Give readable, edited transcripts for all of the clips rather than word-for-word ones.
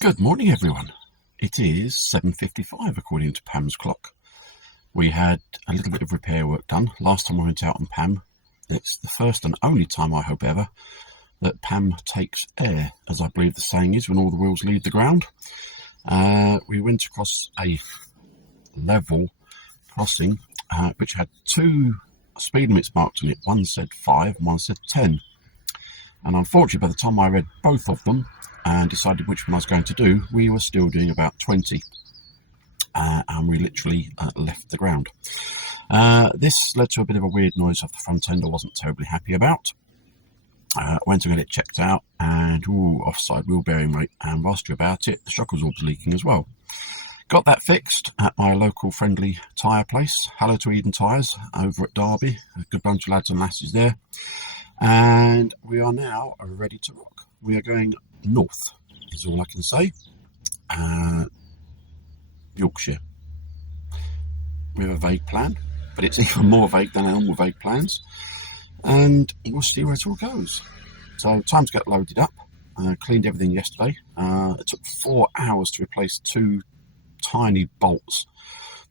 Good morning, everyone. It is 7:55 according to Pam's clock. We had a little bit of repair work done last time I went out on Pam. It's the first and only time, I hope ever, that Pam takes air, as I believe the saying is, when all the wheels leave the ground. We went across a level crossing which had two speed limits marked on it. One said 5 and one said 10. And unfortunately, by the time I read both of them and decided which one I was going to do, we were still doing about 20. And we literally left the ground. This led to a bit of a weird noise off the front end I wasn't terribly happy about. Went to get it checked out, and offside wheel bearing rate, and whilst you're about it, the shock absorber's leaking as well. Got that fixed at my local friendly tyre place, Hello to Eden Tyres, over at Derby. A good bunch of lads and lasses there. And we are now ready to rock. We are going north, is all I can say. Yorkshire. We have a vague plan, but it's even more vague than our normal vague plans. And we'll see where it all goes. So time to get loaded up. Cleaned everything yesterday. It took 4 hours to replace two tiny bolts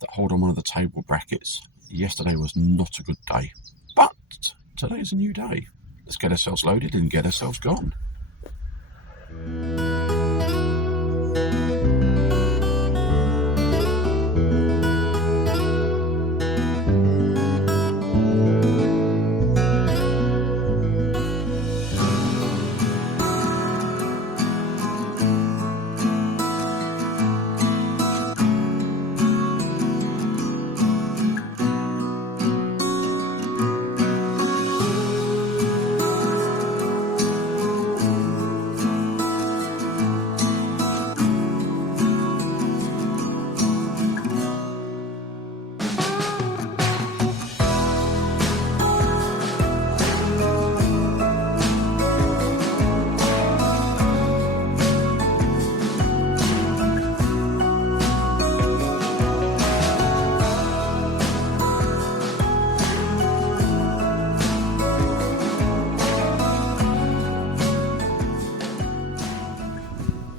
that hold on one of the table brackets. Yesterday was not a good day, but today is a new day. Let's get ourselves loaded and get ourselves gone.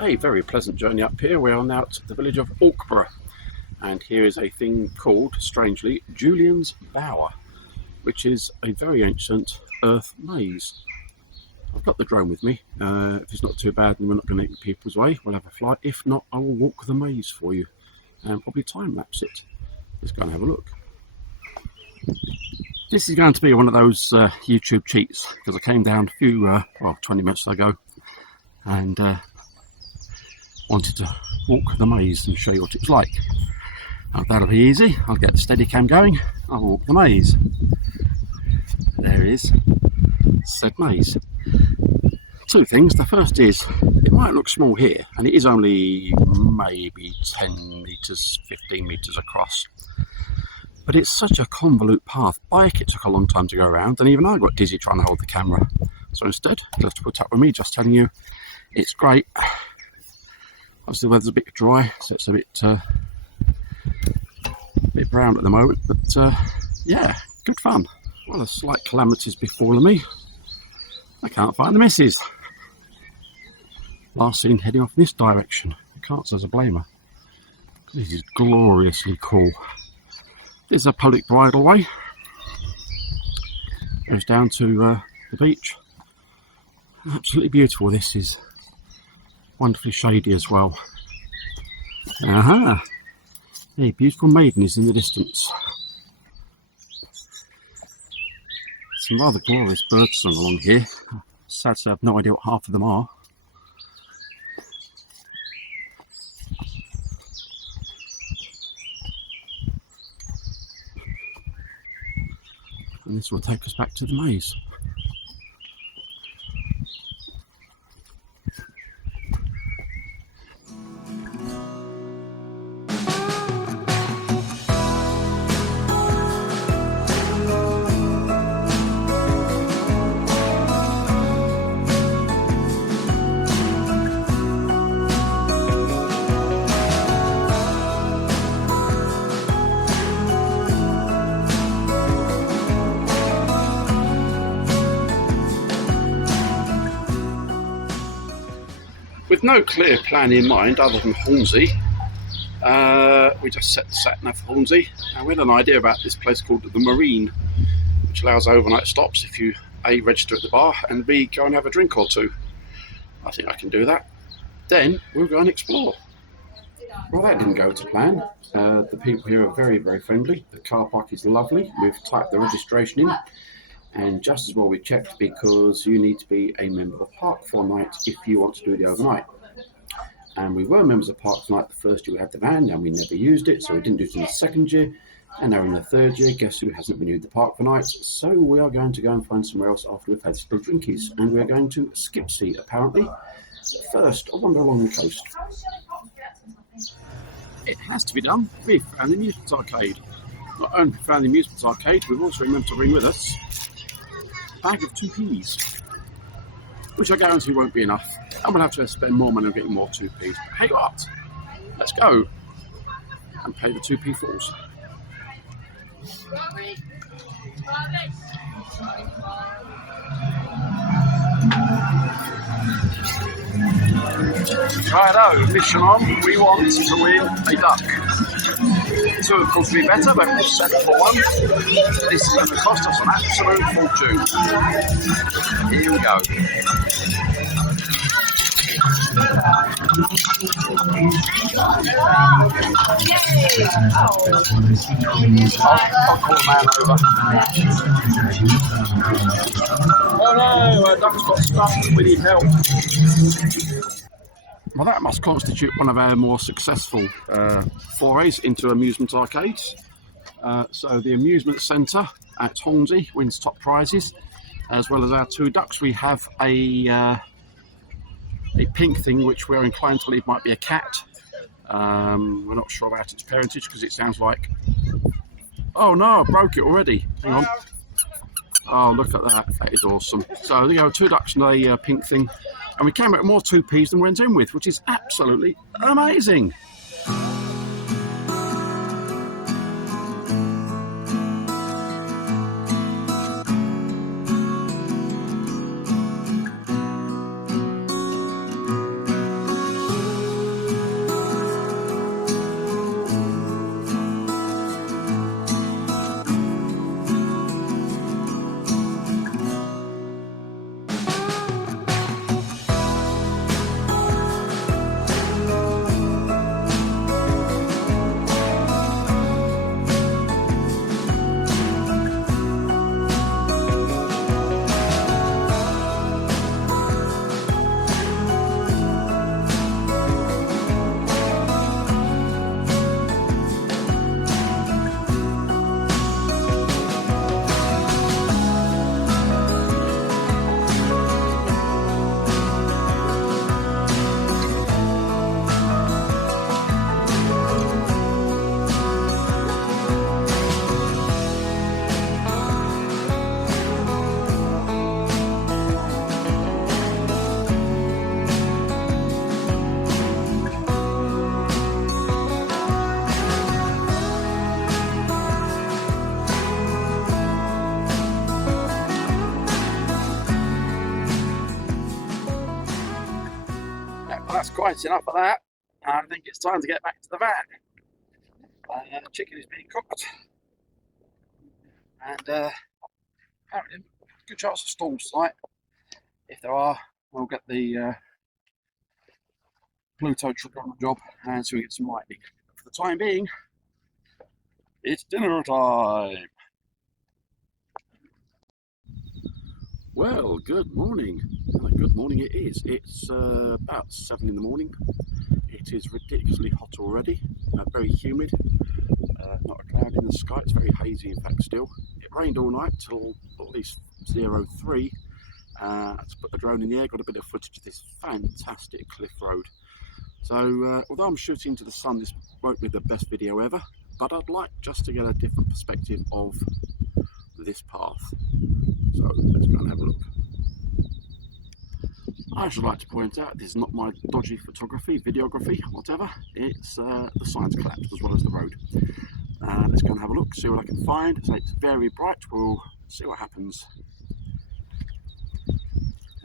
A very pleasant journey up here. We are now at the village of Yorkshire, and here is a thing called, strangely, Julian's Bower, which is a very ancient earth maze. I've got the drone with me. If it's not too bad and we're not going to get people's way, we'll have a flight. If not, I will walk the maze for you and probably time-lapse it. Let's go and have a look. This is going to be one of those YouTube cheats, because I came down a few, 20 minutes ago, and wanted to walk the maze and show you what it's like. That'll be easy. I'll get the Steadicam going. I'll walk the maze. There is said maze. Two things. The first is, it might look small here, and it is only maybe 10 metres, 15 metres across. But it's such a convolute path. Bike, it took a long time to go around, and even I got dizzy trying to hold the camera. So instead, you'll have to put up with me just telling you it's great. Obviously the weather's a bit dry, so it's a bit brown at the moment, but yeah, good fun. Well, a slight calamity's befallen me. I can't find the missus. Last seen heading off in this direction. I can't say I blame her. This is gloriously cool. This is a public bridleway. Goes down to the beach. Absolutely beautiful. This is wonderfully shady as well. Aha! A beautiful maiden is in the distance. Some rather glorious birds sung along here. Sad to say I have no idea what half of them are. And this will take us back to the maze. With no clear plan in mind other than Hornsey, we just set the sat-nav for Hornsey, and we had an idea about this place called the Marine, which allows overnight stops if you A, register at the bar, and B, go and have a drink or two. I think I can do that. Then we'll go and explore. Well, that didn't go to plan. The people here are very, very friendly. The car park is lovely. We've typed the registration in, and just as well we checked, because you need to be a member of Park for a night if you want to do the overnight. And we were members of Park tonight the first year we had the van, and we never used it, so we didn't do it in the second year. And now in the third year, guess who hasn't renewed the Park for night? So we are going to go and find somewhere else after we've had some drinkies, and we're going to Skipsea apparently. First, a wander along the coast. It has to be done. We've found the amusement arcade. Not only have we found the amusement arcade, we've also remembered to bring with us a bag of 2p's, which I guarantee won't be enough. I'm going to have to spend more money on getting more 2p's. But hey what? Let's go and pay the 2p falls. Righto, mission on. We want to win a duck. 2 of course would be better, but we'll settle for 1. This is going to cost us an absolute fortune. Here we go. I'll call the man over. Oh no, our duck's got stuck. We need help. Well, that must constitute one of our more successful forays into amusement arcades. So the amusement centre at Hornsey wins top prizes, as well as our 2 ducks. We have a pink thing which we're inclined to believe might be a cat. We're not sure about its parentage because it sounds like... Oh no, I broke it already. Hang on. Oh, look at that. That is awesome. So there you go, 2 ducks and a pink thing. And we came out with more 2p's than we went in with, which is absolutely amazing. That's quite enough of that. I think it's time to get back to the van. Chicken is being cooked, and apparently good chance of storms tonight. If there are, we'll get the Pluto truck on the job, and so we get some lightning. But for the time being, it's dinner time. Well, good morning. Good morning it is. It's about 7 in the morning. It is ridiculously hot already, very humid, not a cloud in the sky. It's very hazy in fact still. It rained all night till at least 03. To put the drone in the air, got a bit of footage of this fantastic cliff road. So although I'm shooting to the sun, this won't be the best video ever, but I'd like just to get a different perspective of this path. So let's go and have a look. I should like to point out this is not my dodgy photography, videography, whatever. It's the signs collapsed as well as the road. Let's go and have a look, see what I can find. So it's very bright. We'll see what happens.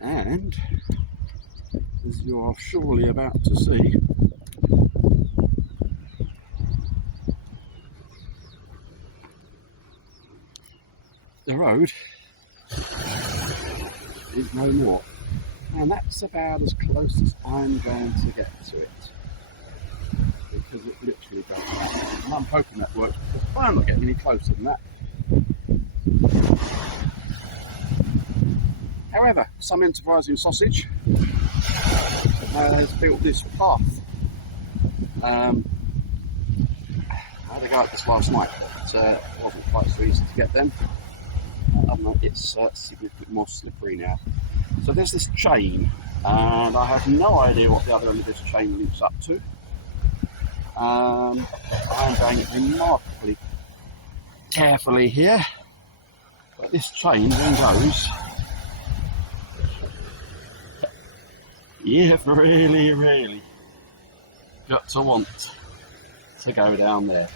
And as you are surely about to see. The road is no more, and that's about as close as I'm going to get to it, because it literally goes out. And I'm hoping that works, because I'm not getting any closer than that. However, some enterprising sausage has built this path. I had a go at this last night, but it wasn't quite so easy to get them. It's significantly more slippery now. So there's this chain, and I have no idea what the other end of this chain links up to. I'm going remarkably carefully here, but this chain then goes. You've really got to want to go down there.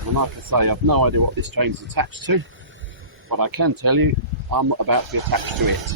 And like I say, I've no idea what this chain is attached to, but I can tell you I'm not about to be attached to it.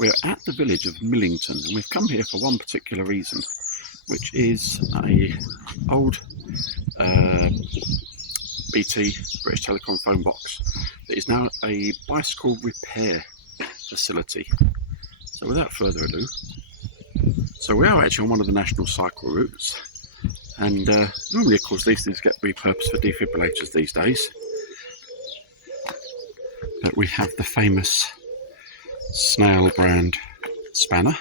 We're at the village of Millington, and we've come here for one particular reason, which is a old BT, British Telecom phone box that is now a bicycle repair facility. So without further ado, so we are actually on one of the national cycle routes, and normally of course these things get repurposed for defibrillators these days, but we have the famous Snail brand spanner.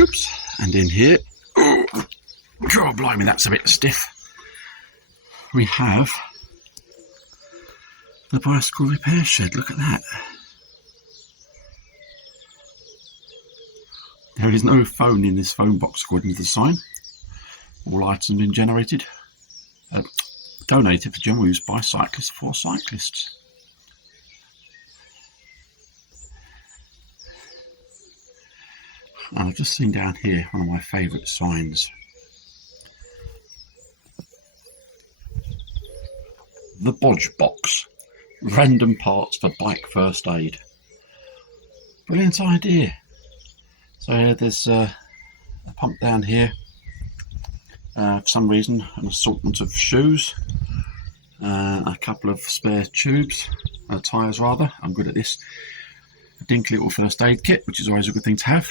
Oops, and in here, oh blimey, that's a bit stiff. We have the bicycle repair shed. Look at that. There is no phone in this phone box according to the sign. All items have been donated for general use by cyclists for cyclists. And I've just seen down here one of my favourite signs. The Bodge Box. Random parts for bike first aid. Brilliant idea. So there's a pump down here. For some reason, an assortment of shoes. A couple of spare tubes. Tyres rather. I'm good at this. A dinky little first aid kit, which is always a good thing to have.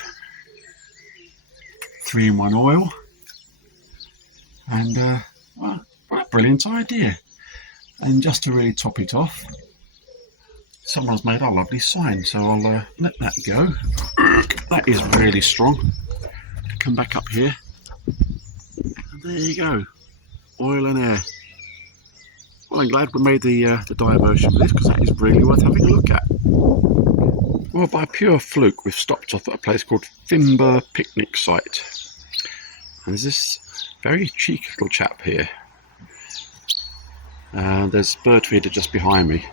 3-in-1 oil, and well, what a brilliant idea. And just to really top it off, someone's made a lovely sign, so I'll let that go. That is really strong. Come back up here, and there you go, oil and air. Well, I'm glad we made the diversion for this, because that is really worth having a look at. Well, by pure fluke, we've stopped off at a place called Fimber Picnic Site. And there's this very cheeky little chap here. There's a bird feeder just behind me.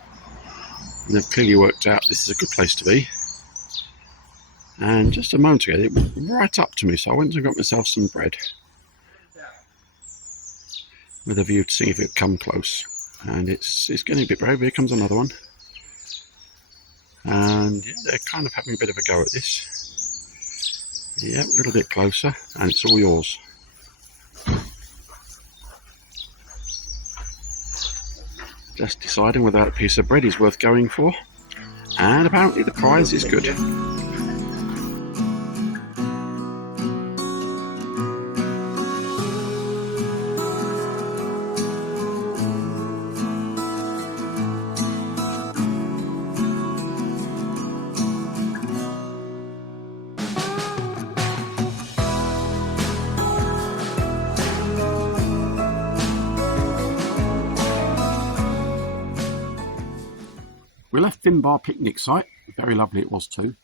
And they've clearly worked out this is a good place to be. And just a moment ago, it went right up to me, so I went and got myself some bread. With a view to seeing if it would come close. And it's getting a bit brave. Here comes another one. And yeah, they're kind of having a bit of a go at this. Yeah, a little bit closer, and it's all yours. Just deciding whether that piece of bread is worth going for, and apparently the prize is good. We left Finbar picnic site, very lovely it was too.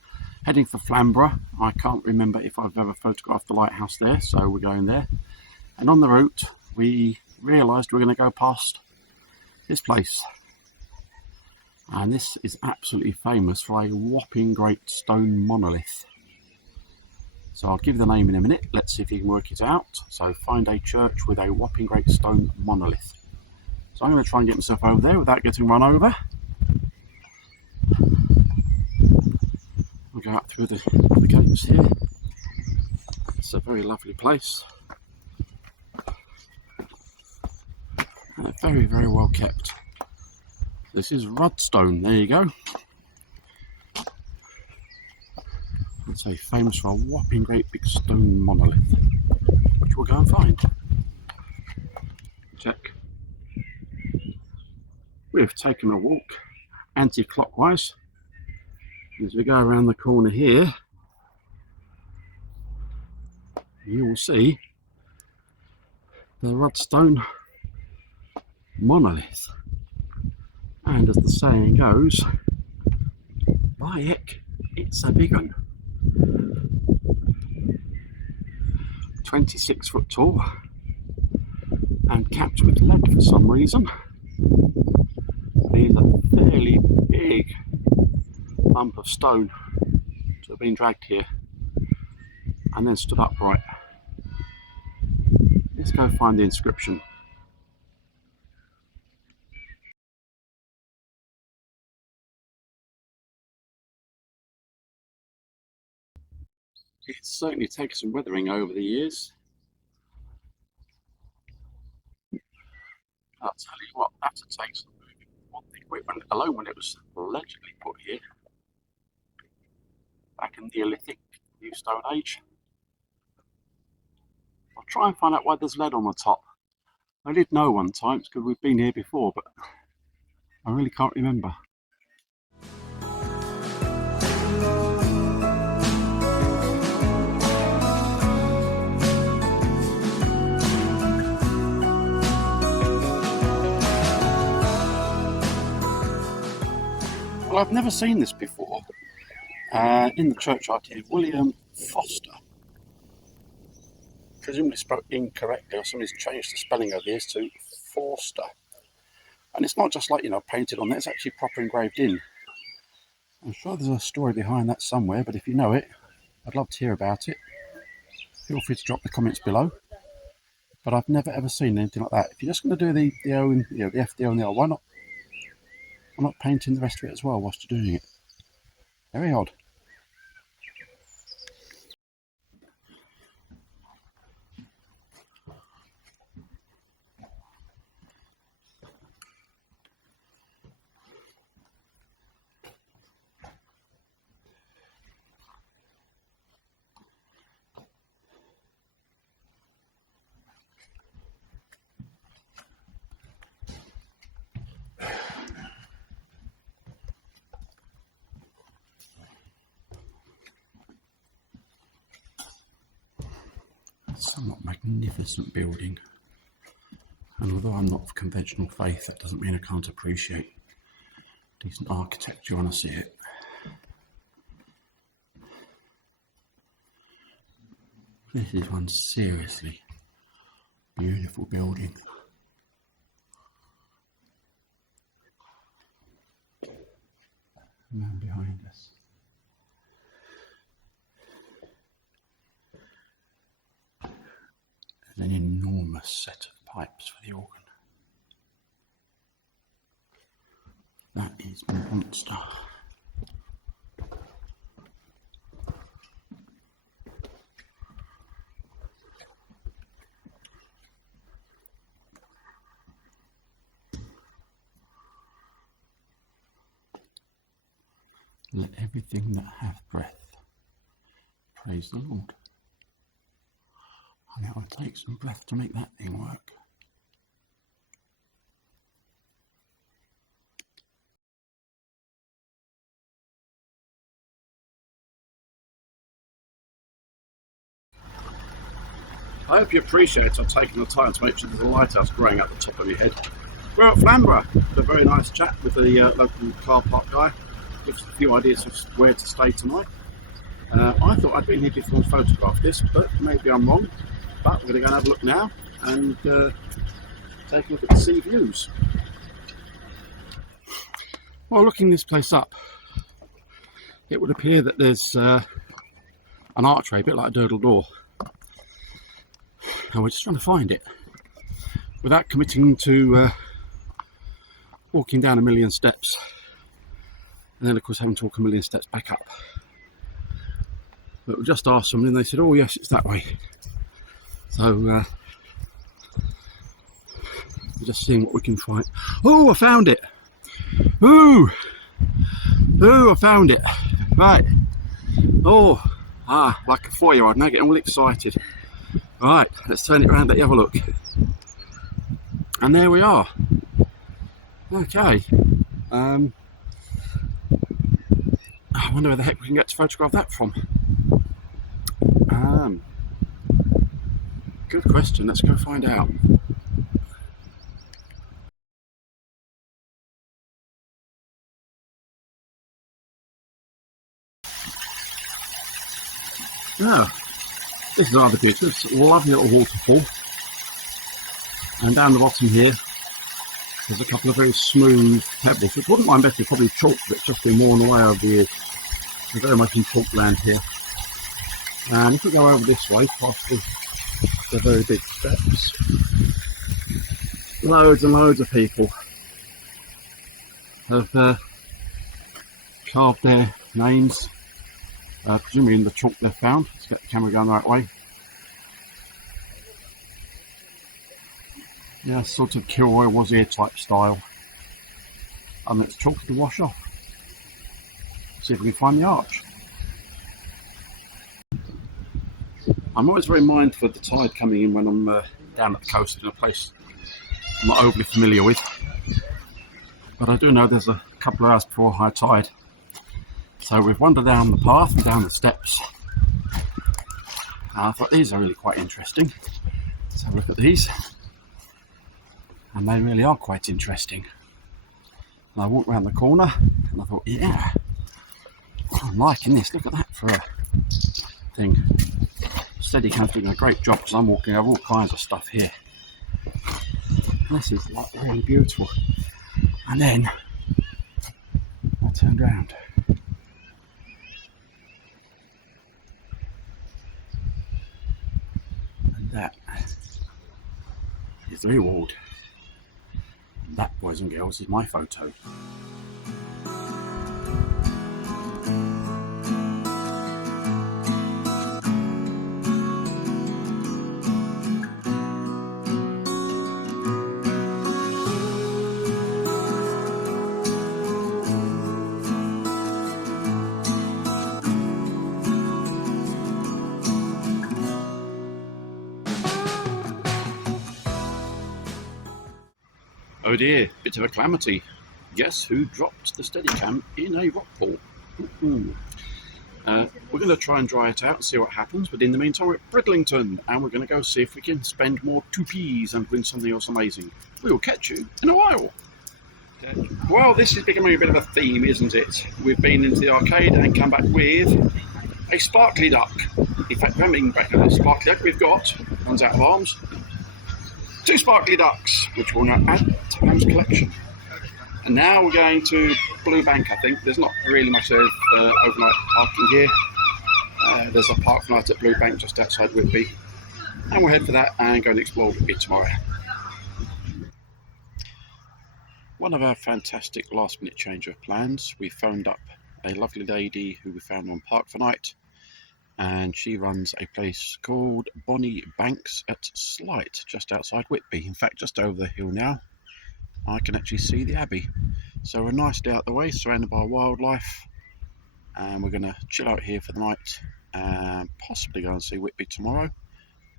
Heading for Flamborough. I can't remember if I've ever photographed the lighthouse there, so we're going there. And on the route, we realised we're going to go past this place. And this is absolutely famous for a whopping great stone monolith. So I'll give you the name in a minute. Let's see if you can work it out. So find a church with a whopping great stone monolith. So I'm going to try and get myself over there without getting run over. We'll go up through the gates here. It's a very lovely place. And very, very well kept. This is Rudstone, there you go. It's a famous for a whopping great big stone monolith, which we'll go and find. Check. We've taken a walk anti-clockwise. As we go around the corner here, you will see the Rudstone monolith. And as the saying goes, by heck, it's a big one. 26 foot tall and capped with lead for some reason. These are fairly big lump of stone to have been dragged here and then stood upright. Let's go find the inscription. It's certainly taken some weathering over the years. I'll tell you what, that's a taste of the equipment alone when it was allegedly put here back in the Neolithic, New Stone Age. I'll try and find out why there's lead on the top. I did know one time because we've been here before, but I really can't remember. Well, I've never seen this before. In the churchyard here, William Foster. Presumably spoke incorrectly, or somebody's changed the spelling of this to Forster. And it's not just like, painted on there, it's actually proper engraved in. I'm sure there's a story behind that somewhere, but if you know it, I'd love to hear about it. Feel free to drop the comments below. But I've never ever seen anything like that. If you're just going to do the O and the F, the O and the L, why not painting the rest of it as well whilst you're doing it? Very odd. Somewhat magnificent building, and although I'm not of conventional faith, that doesn't mean I can't appreciate decent architecture when I see it. This is one seriously beautiful building. The man behind us. An enormous set of pipes for the organ. That is a monster. Let everything that hath breath praise the Lord. And it will take some breath to make that thing work. I hope you appreciate I've taken the time to make sure there's a lighthouse growing at the top of your head. We're at Flamborough. Had a very nice chat with the local car park guy. Gives us a few ideas of where to stay tonight. I thought I'd been here before and photographed this, but maybe I'm wrong. But we're going to go and have a look now and take a look at the sea views. While looking this place up, it would appear that there's an archway, a bit like a durdle door. And we're just trying to find it without committing to walking down a million steps and then of course having to walk a million steps back up. But we just asked them and they said, oh yes, it's that way. So we're just seeing what we can find. Oh, I found it! Ooh! Oh, I found it! Right. Oh, like a 4-year-old now, getting all excited. Right, let's turn it around, let you have a look. And there we are. Okay. I wonder where the heck we can get to photograph that from. Good question, let's go find out. Oh, this is rather beautiful. It's a lovely little waterfall. And down the bottom here, there's a couple of very smooth pebbles, which wouldn't mind better, probably chalk, but it's just been worn away over the years. We're very much in chalk land here. And if we go over this way, past the very big steps, loads and loads of people have carved their names, presumably in the chalk they've found. Let's get the camera going the right way. Yeah, sort of Kilroy was here type style. And let's chalk to wash off. See if we can find the arch. I'm always very mindful of the tide coming in when I'm down at the coast in a place I'm not overly familiar with. But I do know there's a couple of hours before high tide. So we've wandered down the path, down the steps. I thought these are really quite interesting. Let's have a look at these. And they really are quite interesting. And I walked around the corner and I thought, yeah, I'm liking this. Look at that for a thing. Steadicam's doing a great job because I'm walking over all kinds of stuff here. And this is like really beautiful. And then I turned around. And that is the reward. That, boys and girls, is my photo. Oh dear, bit of a calamity. Guess who dropped the Steadicam in a rock pool? We're going to try and dry it out and see what happens, but in the meantime we're at Bridlington and we're going to go see if we can spend more 2p's and win something else amazing. We will catch you in a while. Okay. Well, this is becoming a bit of a theme, isn't it? We've been into the arcade and come back with a sparkly duck. In fact, we haven't been back at a sparkly duck. We've got, runs out of arms, 2 sparkly ducks, which we'll now add to Pam's collection. And now we're going to Blue Bank, I think. There's not really much of overnight parking here. There's a park night at Blue Bank just outside Whitby. And we'll head for that and go and explore Whitby tomorrow. One of our fantastic last minute change of plans, we phoned up a lovely lady who we found on Park for Night. And she runs a place called Bonnie Banks at Slight, just outside Whitby. In fact, just over the hill now, I can actually see the Abbey. So we're a nice day out the way, surrounded by wildlife. And we're going to chill out here for the night and possibly go and see Whitby tomorrow.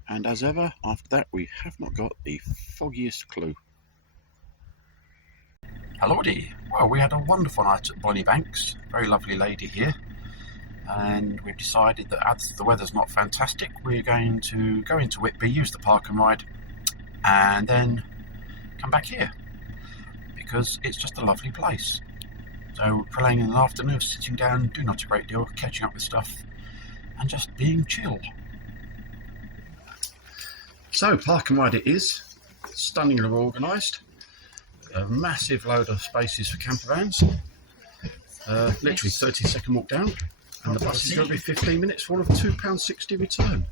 And as ever, after that, we have not got the foggiest clue. Hello-dee. Well, we had a wonderful night at Bonnie Banks. Very lovely lady here. And we've decided that as the weather's not fantastic, we're going to go into Whitby, use the park and ride, and then come back here. because it's just a lovely place. So we're prolonging an afternoon of sitting down, doing not a great deal, catching up with stuff, and just being chill. So Park and Ride it is, stunningly organised, a massive load of spaces for camper vans, literally 30-second walk down, and the bus is going to be 15 minutes for all of £2.60 return.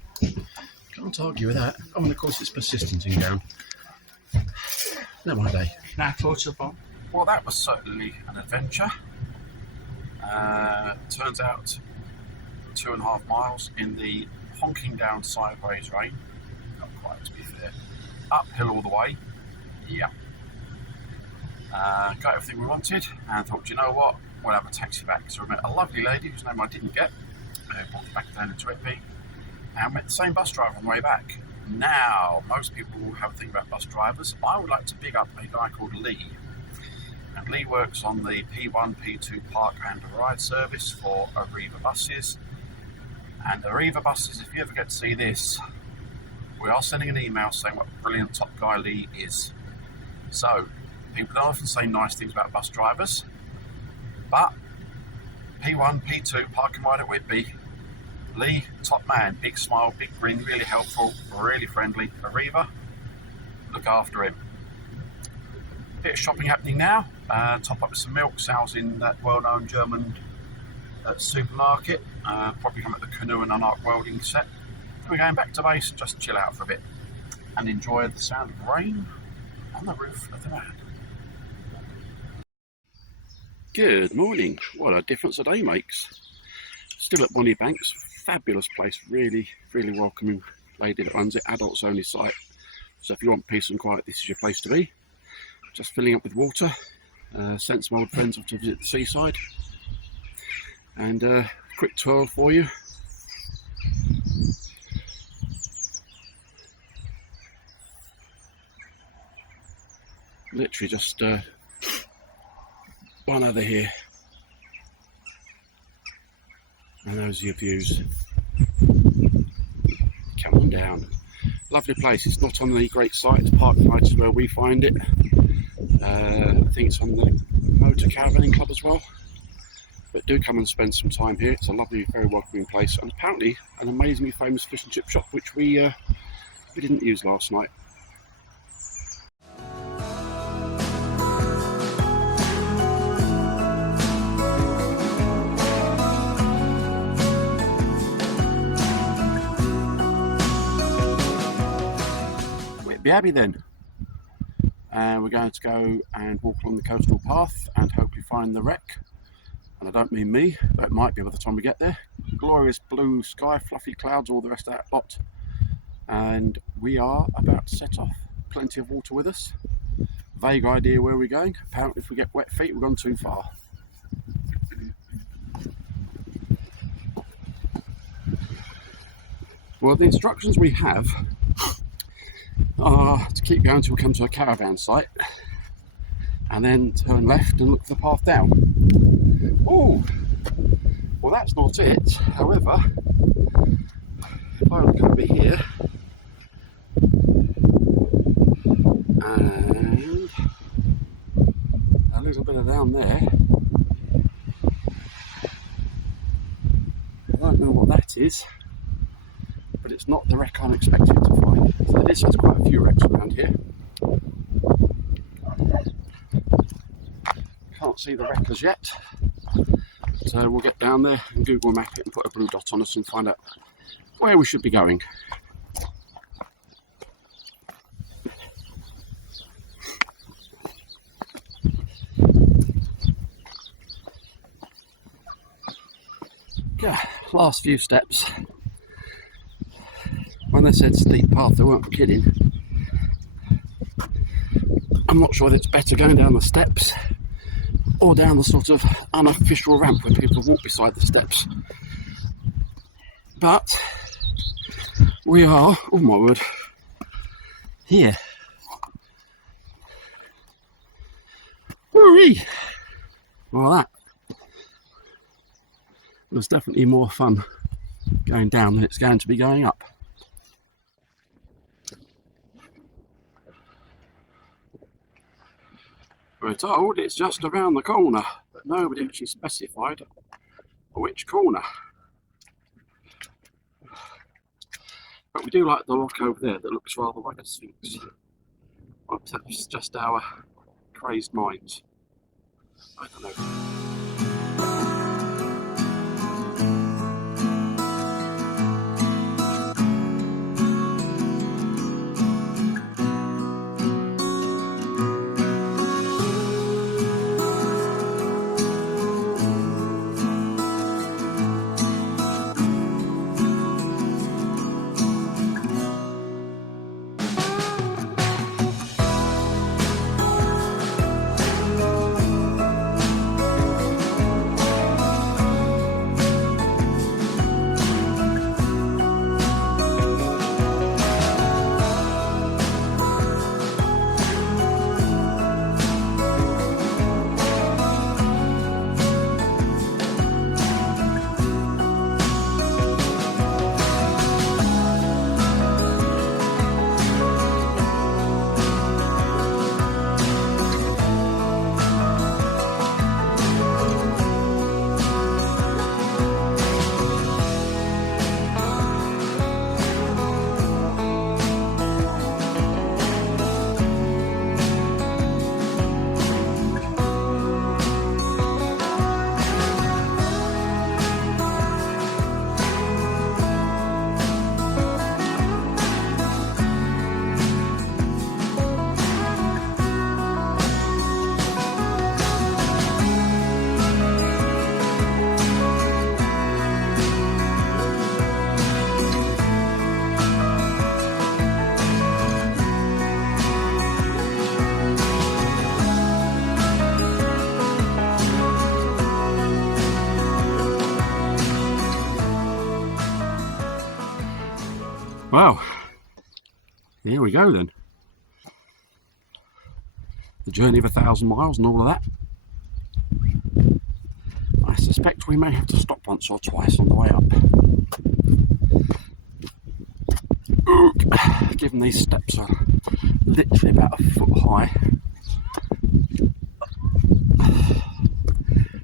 Can't argue with that. Oh, and of course it's persistence in down. No, my day. Now, approachable. Well, that was certainly an adventure. Turns out 2.5 miles in the honking down sideways rain. Not quite, to be fair. Uphill all the way. Yeah. Got everything we wanted and thought, you know what, we'll have a taxi back. So we met a lovely lady whose name I didn't get. Brought it back down into Whitby and met the same bus driver on the way back. Now, most people have a thing about bus drivers. I would like to big up a guy called Lee. And Lee works on the P1, P2 Park and Ride service for Arriva buses. And Arriva buses, if you ever get to see this, we are sending an email saying what a brilliant top guy Lee is. So, people don't often say nice things about bus drivers, but P1, P2, Park and Ride at Whitby, Lee, top man, big smile, big grin, really helpful, really friendly. Arriva, look after him. Bit of shopping happening now. Top up with some milk. Sal's in that well-known German supermarket. Probably come at the canoe and unarc welding set. We're going back to base and just chill out for a bit and enjoy the sound of rain on the roof of the van. Good morning. What a difference a day makes. Still at Bonnie Banks. Fabulous place. Really, really welcoming lady that runs it. Adults only site. So if you want peace and quiet, this is your place to be. Just filling up with water. Sent some old friends off to visit the seaside. And a quick tour for you. Literally just one over here. And those are your views. Come on down. Lovely place. It's not on the great site. Park and Ride is where we find it. I think it's on the Motor Caravanning Club as well. But do come and spend some time here. It's a lovely, very welcoming place, and apparently an amazingly famous fish and chip shop, which we didn't use last night. Whitby Abbey then. We're going to go and walk along the coastal path and hopefully find the wreck. And I don't mean me, but it might be by the time we get there. Glorious blue sky, fluffy clouds, all the rest of that lot. And we are about to set off. Plenty of water with us. Vague idea where we're going. Apparently if we get wet feet, we've gone too far. Well, the instructions we have are to keep going until we come to a caravan site and then turn left and look for the path down. Oh, well that's not it. However, if I look over here and a little bit around there, I don't know what that is, but it's not the wreck I'm expecting to find. So this has quite a few wrecks around here. Can't see the wreck as yet. So we'll get down there and Google map it and put a blue dot on us and find out where we should be going. Yeah, last few steps. When they said steep path, they weren't kidding. I'm not sure that it's better going down the steps or down the sort of unofficial ramp where people walk beside the steps. But we are, oh my word, here. Hooray! Well, that was definitely more fun going down than it's going to be going up. We're told it's just around the corner, but nobody actually specified which corner. But we do like the rock over there that looks rather like a sphinx. Or perhaps just our crazed minds. I don't know. Well, here we go then. The journey of 1,000 miles and all of that. I suspect we may have to stop once or twice on the way up. Given these steps are literally about a foot high.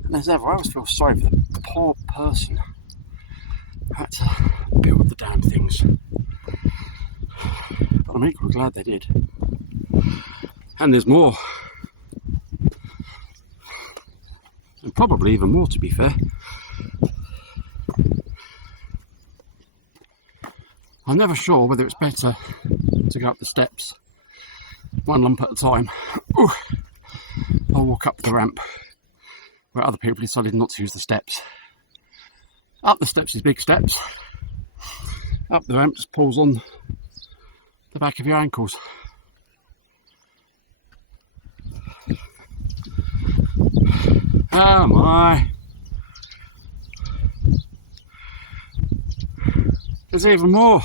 And as ever, I always feel sorry for the poor person who had to build the damn things. But I'm equally glad they did. And there's more. And probably even more, to be fair. I'm never sure whether it's better to go up the steps one lump at a time or walk up the ramp where other people decided not to use the steps. Up the steps is big steps. Up the ramp just pulls on the back of your ankles. Oh my! There's even more!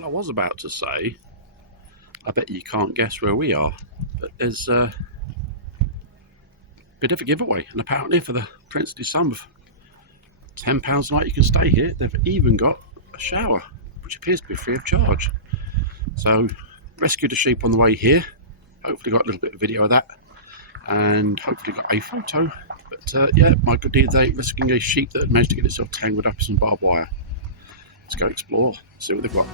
I was about to say, I bet you can't guess where we are, but there's a bit of a giveaway, and apparently for the princely sum of £10 a night you can stay here, they've even got a shower, which appears to be free of charge. So rescued a sheep on the way here, hopefully got a little bit of video of that, and hopefully got a photo. But yeah, my good deed today, rescuing a sheep that had managed to get itself tangled up in some barbed wire. Let's go explore, see what they've got.